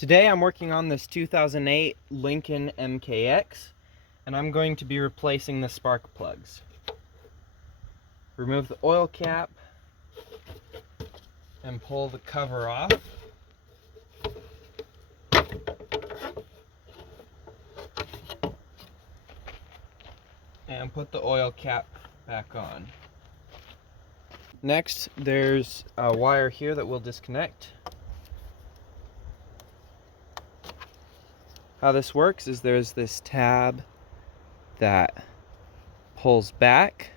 Today I'm working on this 2008 Lincoln MKX, and I'm going to be replacing the spark plugs. Remove the oil cap and pull the cover off. And put the oil cap back on. Next, there's a wire here that we'll disconnect. How this works is there's this tab that pulls back.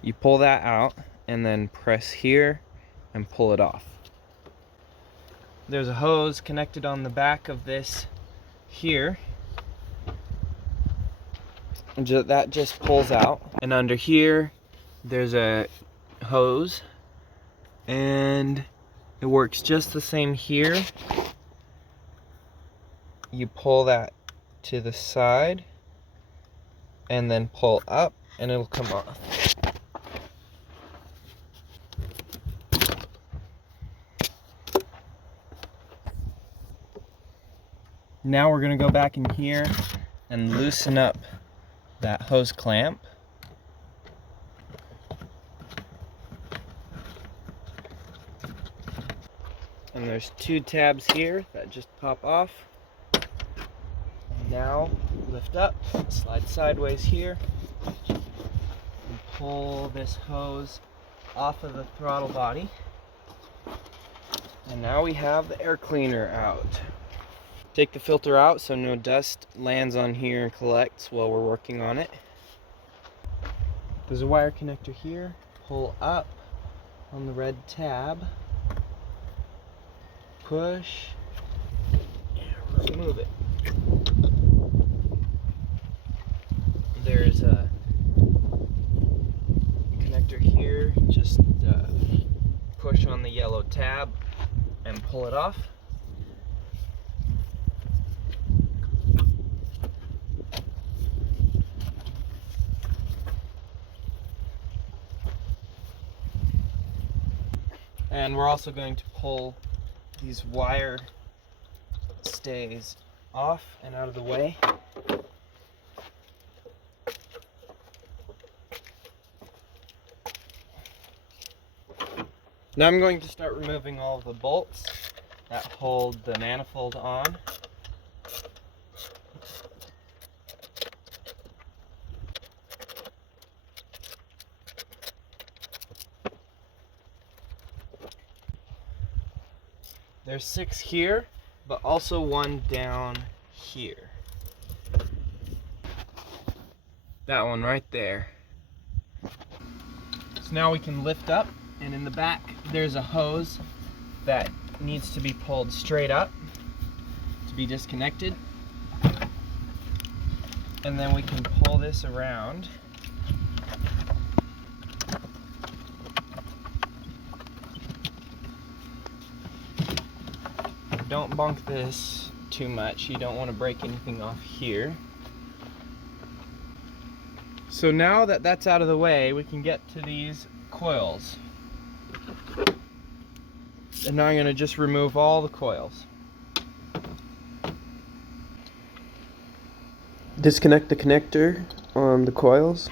You pull that out and then press here and pull it off. There's a hose connected on the back of this here. That just pulls out. And under here, there's a hose. And it works just the same here. You pull that to the side and then pull up and it'll come off. Now we're going to go back in here and loosen up that hose clamp. And there's two tabs here that just pop off. Now lift up, slide sideways here, and pull this hose off of the throttle body. And now we have the air cleaner out. Take the filter out so no dust lands on here and collects while we're working on it. There's a wire connector here. Pull up on the red tab, push, and remove it. There's a connector here, just push on the yellow tab and pull it off. And we're also going to pull these wire stays off and out of the way. Now I'm going to start removing all of the bolts that hold the manifold on. There's 6 here, but also one down here. That one right there. So now we can lift up, and in the back there's a hose that needs to be pulled straight up to be disconnected. And then we can pull this around. Don't bunk this too much. You don't want to break anything off here. So now that that's out of the way, we can get to these coils. And now I'm going to just remove all the coils. Disconnect the connector on the coils.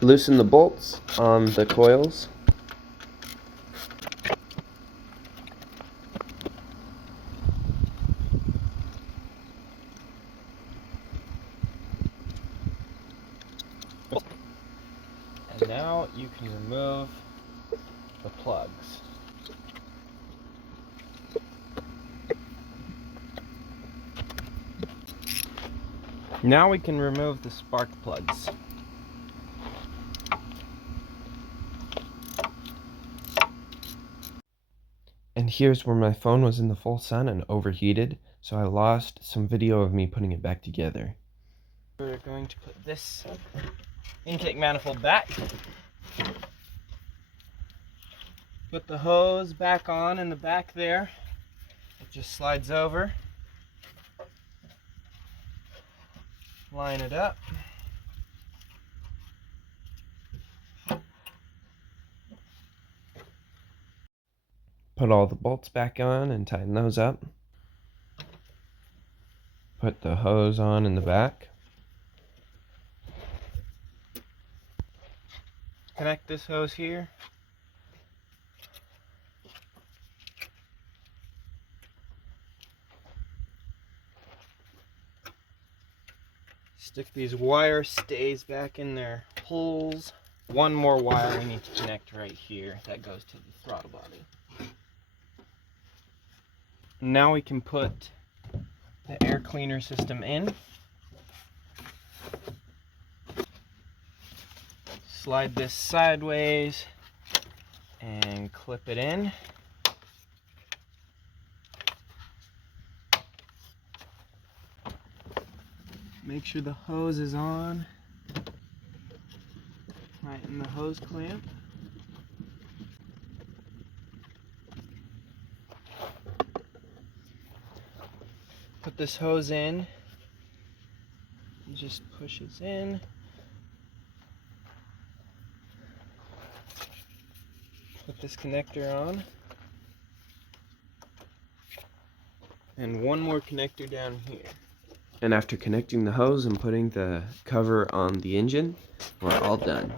Loosen the bolts on the coils. And now you can remove the plugs. Now we can remove the spark plugs. And here's where my phone was in the full sun and overheated, so I lost some video of me putting it back together. We're going to put this intake manifold back. Put the hose back on in the back there. It just slides over. line it up. Put all the bolts back on and tighten those up. Put the hose on in the back. Connect this hose here. Stick these wire stays back in their holes. One more wire we need to connect right here that goes to the throttle body. Now we can put the air cleaner system in. Slide this sideways and clip it in. Make sure the hose is on. Tighten the hose clamp. Put this hose in. It just pushes in. Put this connector on. And one more connector down here. And after connecting the hose and putting the cover on the engine, we're all done.